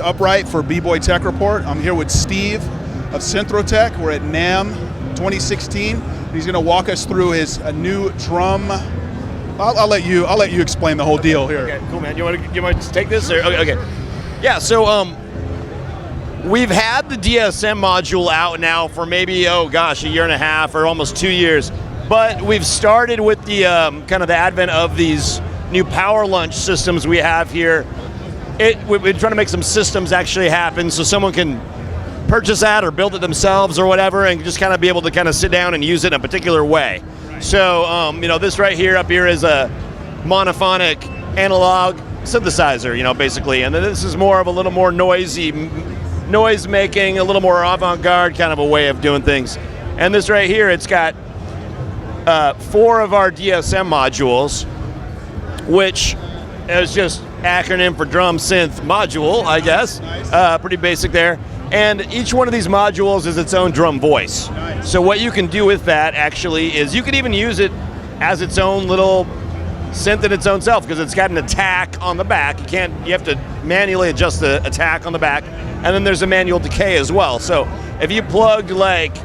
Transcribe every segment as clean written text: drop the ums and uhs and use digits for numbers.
is Upright for B-Boy Tech Report. I'm here with Steve of Synthrotek. We're at Namm 2016. He's going to walk us through his new drum. I'll let you explain the whole deal here. Okay, cool, man. You want to take this? Or, okay. Yeah. So we've had the DSM module out now for maybe a year and a half or almost 2 years, but we've started with the kind of the advent of these new power lunch systems we have here. We've been trying to make some systems actually happen so someone can purchase that or build it themselves or whatever and just kind of be able to kind of sit down and use it in a particular way. So, this right here up here is a monophonic analog synthesizer, basically. And then this is more of a little more noisy, noise making, a little more avant-garde kind of a way of doing things. And this right here, it's got 4 of our DSM modules, which is just acronym for drum synth module, I guess. Nice. Pretty basic there. And each one of these modules is its own drum voice. Nice. So what you can do with that actually is you can even use it as its own little synth in its own self, because it's got an attack on the back. You have to manually adjust the attack on the back, and then there's a manual decay as well. So if you plugged like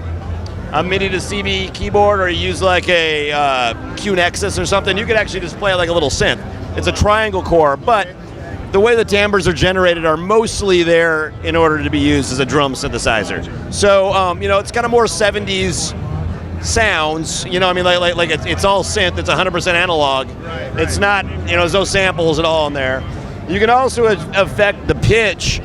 a MIDI to CV keyboard, or you use like a Q Nexus or something, you could actually just play it like a little synth. It's a triangle core, but the way the timbres are generated are mostly there in order to be used as a drum synthesizer. So, it's kind of more 70s sounds, like it's all synth, it's 100% analog. Right. It's not, there's no samples at all in there. You can also affect the pitch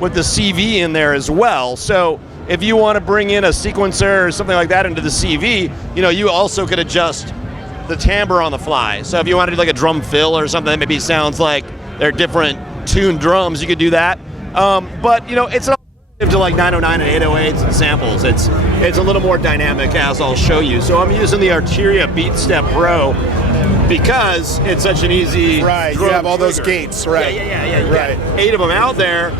with the CV in there as well. So if you want to bring in a sequencer or something like that into the CV, you also could adjust the timbre on the fly. So if you want to do like a drum fill or something that maybe sounds like they're different tuned drums, you could do that. But it's an alternative to like 909 and 808s and samples. It's a little more dynamic, as I'll show you. So I'm using the Arteria BeatStep Pro because it's such an easy right. You have all those gates, right? Yeah. Right. 8 of them out there.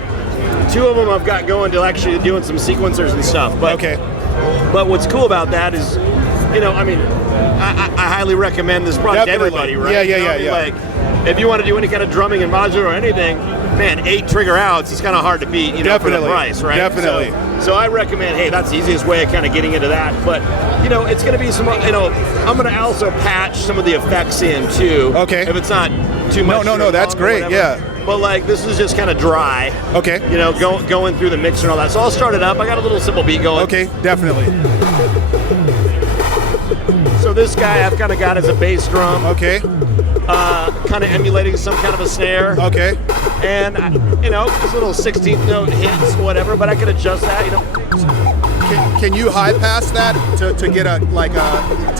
2 of them I've got going to actually doing some sequencers and stuff. But okay. But what's cool about that is, I highly recommend this product to everybody, right? Yeah. Like, if you want to do any kind of drumming and modular or anything, man, 8 trigger outs is kind of hard to beat, for the price, right? Definitely. So I recommend, hey, that's the easiest way of kind of getting into that. But, it's going to be some, I'm going to also patch some of the effects in too. Okay. If it's not too much. No, that's great, yeah. But like, this is just kind of dry. Okay. Going through the mixer and all that. So I'll start it up. I got a little simple beat going. Okay, definitely. So this guy I've kind of got as a bass drum. Okay. Kind of emulating some kind of a snare. Okay. And, just little 16th note hits, whatever, but I could adjust that, Can you high pass that to get to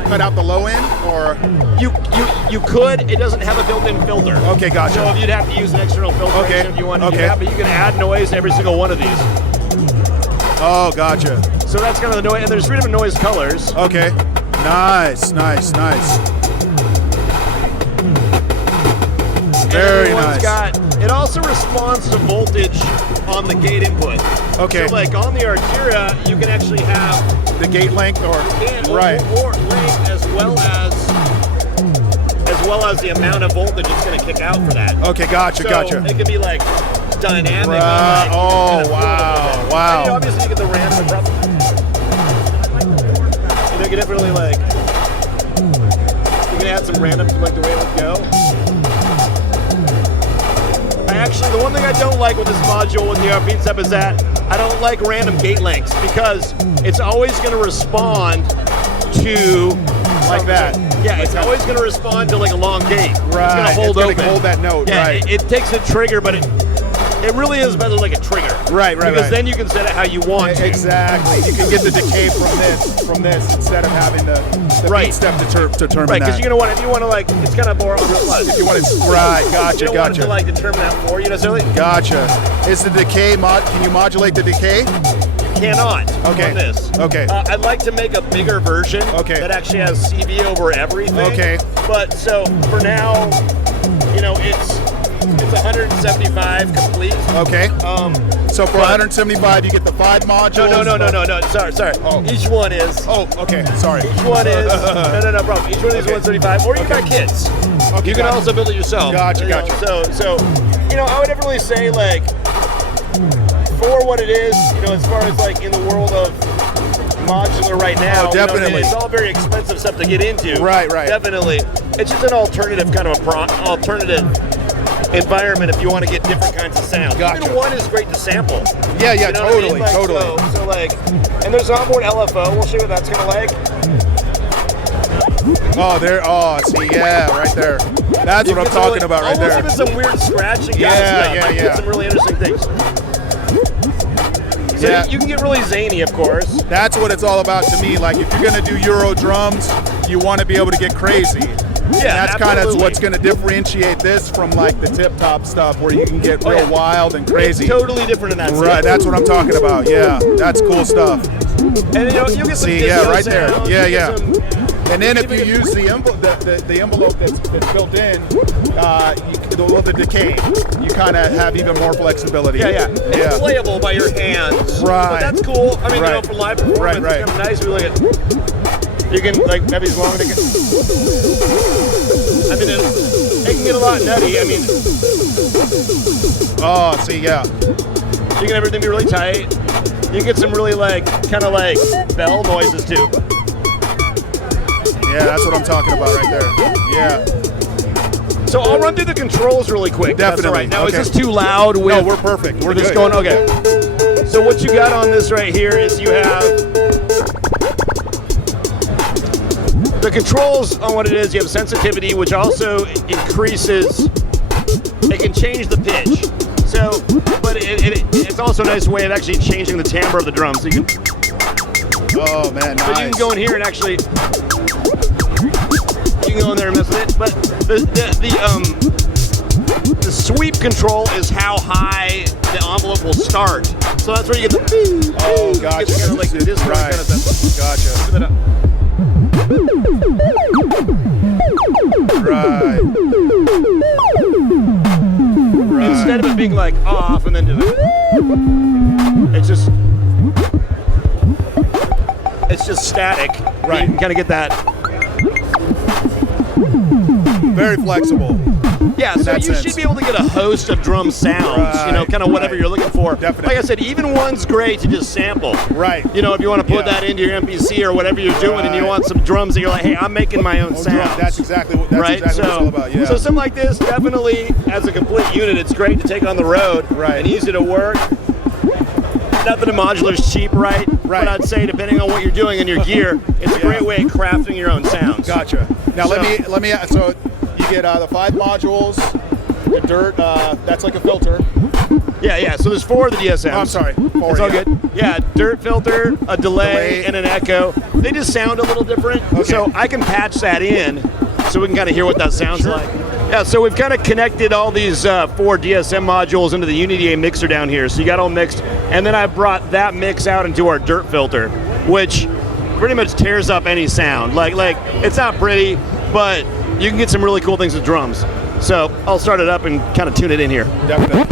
cut out the low end, or? You could. It doesn't have a built-in filter. Okay, gotcha. So you'd have to use an external filtration if you wanted to do that, but you can add noise to every single one of these. Oh, gotcha. So that's kind of the noise, and there's 3 different noise colors. Okay. Nice. Very nice. It also responds to voltage on the gate input. Okay. So like on the Arteria, you can actually have the gate length or length as well as the amount of voltage it's going to kick out for that. Okay, gotcha. It can be like dynamic. Right. Wow. And obviously you get the random problem. You can definitely you can add some random to like the way it would go. The one thing I don't like with this module with the BeatStep is that I don't like random gate lengths, because it's always going to respond to like that. Yeah, it's always going to respond to like a long gate. Right. It's going to hold that note. Yeah, right. It takes a trigger, but it really is better like a trigger. Right. Because then you can set it how you want to. Exactly. You can get the decay from this instead of having the BeatStep to determine right, because that. you're gonna want, if you want to like, it's kind of more on the plus. If you want to, right, gotcha. You don't want to like determine that for you necessarily. Gotcha. Is the decay can you modulate the decay? You cannot. Okay. On this. Okay. I'd like to make a bigger version. Okay. That actually has CV over everything. Okay. But so for now, it's 175 complete. Okay. So for 175, you get the 5 modules? No. Sorry. Oh. Each one is. Oh, okay. Sorry. Each one is. No problem. Each one is 175. Or you got kits. Okay. You can also build it yourself. Gotcha. So I would definitely say like, for what it is, you know, as far as like in the world of modular right now, definitely. You know, it's all very expensive stuff to get into. Right. Definitely. It's just an alternative kind of alternative environment if you want to get different kinds of sound. Gotcha. Even one is great to sample. Yeah, You know what I mean? Like, totally. So like, and there's onboard LFO. We'll show you what that's gonna like. See, yeah, right there. That's what I'm talking about right there. Almost even some weird scratching. Yeah. Get some really interesting things. So you can get really zany, of course. That's what it's all about to me. Like, if you're gonna do Euro drums, you want to be able to get crazy. Yeah, that's kind of what's going to differentiate this from like the tip-top stuff where you can get real wild and crazy. It's totally different in that sense. Right, that's what I'm talking about. Yeah, that's cool stuff. And you get some right there. sounds, Yeah. And then if you use the envelope that's built in, the decay, you kind of have even more flexibility. Yeah. It's playable by your hands. Right. But that's cool. I mean, you know, for live performance, it's kind of nice. We look at. You can like maybe as long as it can get a lot nutty. I mean, you can have everything be really tight. You can get some really like kind of like bell noises too. Yeah, that's what I'm talking about right there. Yeah. So I'll run through the controls really quick. Definitely. That's all right. Now Okay. is this too loud? No, we're perfect. We're just good. going okay. So what you got on this right here is you have the controls on what it is. You have sensitivity, which also increases. It can change the pitch. So, but it's also a nice way of actually changing the timbre of the drums. So you can, oh man, nice. But you can go in here and actually, you can go in there and mess with it. But the sweep control is how high the envelope will start. So that's where you get the. Oh, gotcha. Kind of like this right. kind of stuff. Gotcha. Right. Instead of it being like off and then do it, it's just static. Right. You can kind of get that. Very flexible. Yeah, so you should be able to get a host of drum sounds, you know, kind of whatever you're looking for. Definitely. Like I said, even one's great to just sample. Right. You know, if you want to put that into your MPC or whatever you're doing and you want some drums that you're like, hey, I'm making my own sounds. That's exactly what it's all about, yeah. So something like this, definitely, as a complete unit, it's great to take on the road and easy to work. Not that a modular's cheap, right? But I'd say depending on what you're doing in your gear, it's a great way of crafting your own sounds. Gotcha. Now let me. So you get the 5 modules, the dirt. That's like a filter. Yeah. So there's 4 of the DSMs. Oh, I'm sorry. 4, it's all good. Yeah, dirt filter, a delay, and an echo. They just sound a little different. Okay. So I can patch that in, so we can kind of hear what that sounds like. Yeah, so we've kind of connected all these 4 DSM modules into the Unity mixer down here. So you got all mixed, and then I brought that mix out into our dirt filter, which pretty much tears up any sound. Like it's not pretty, but you can get some really cool things with drums. So I'll start it up and kind of tune it in here. Definitely.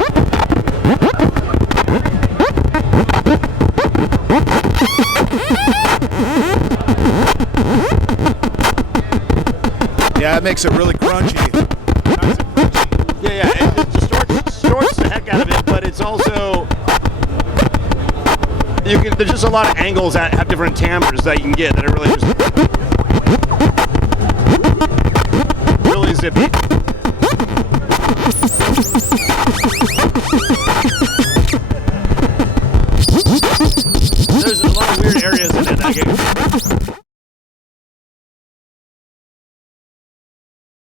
Yeah, it makes it really crunchy. Nice and crunchy. Yeah, it distorts the heck out of it, but it's also there's just a lot of angles that have different timbres that you can get that are really zippy. There's a lot of weird areas in it that